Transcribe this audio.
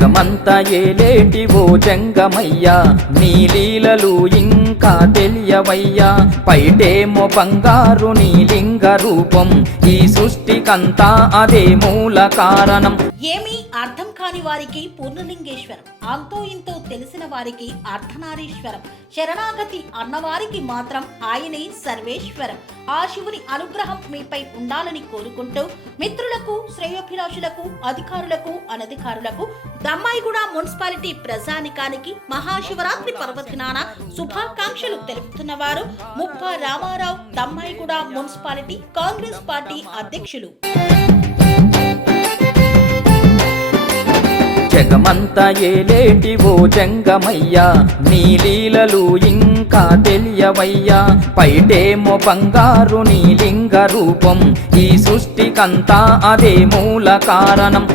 జగమంతా ఏలేటి ఓ జంగమయ్యా, నీ లీలలు ఇంకా తెలియవయ్యా. పైటేమో బంగారు నీ లింగ రూపం, ఈ సృష్టికంతా అదే మూల కారణం. ఏమీ అర్థం కాని వారికి పూర్ణలింగేశ్వరం, అంతో ఇంతో తెలిసిన వారికి అర్ధనారీశ్వరం, శరణాగతి అన్నవారికి మాత్రం ఆయనే సర్వేశ్వరం. ఆ శివుని అనుగ్రహం మీపై ఉండాలని కోరుకుంటూ మిత్రులకు, శ్రేయోభిలాషులకు, అధికారులకు, అనధికారులకు దమ్మాయిగూడ మున్సిపాలిటీ ప్రజానికానికి మహాశివరాత్రి పర్వదినాన శుభాకాంక్షలు తెలుపుతున్నవారు ముప్ప రామారావు, దమ్మాయిగూడ మున్సిపాలిటీ కాంగ్రెస్ పార్టీ అధ్యక్షులు. జగమంతా ఏలేటి ఓ జంగమయ్యా, నీ లీలలు ఇంకా తెలియవయ్యా. పైటేమో బంగారు నీ లింగ రూపం, ఈ సృష్టికంతా అదే మూల కారణం.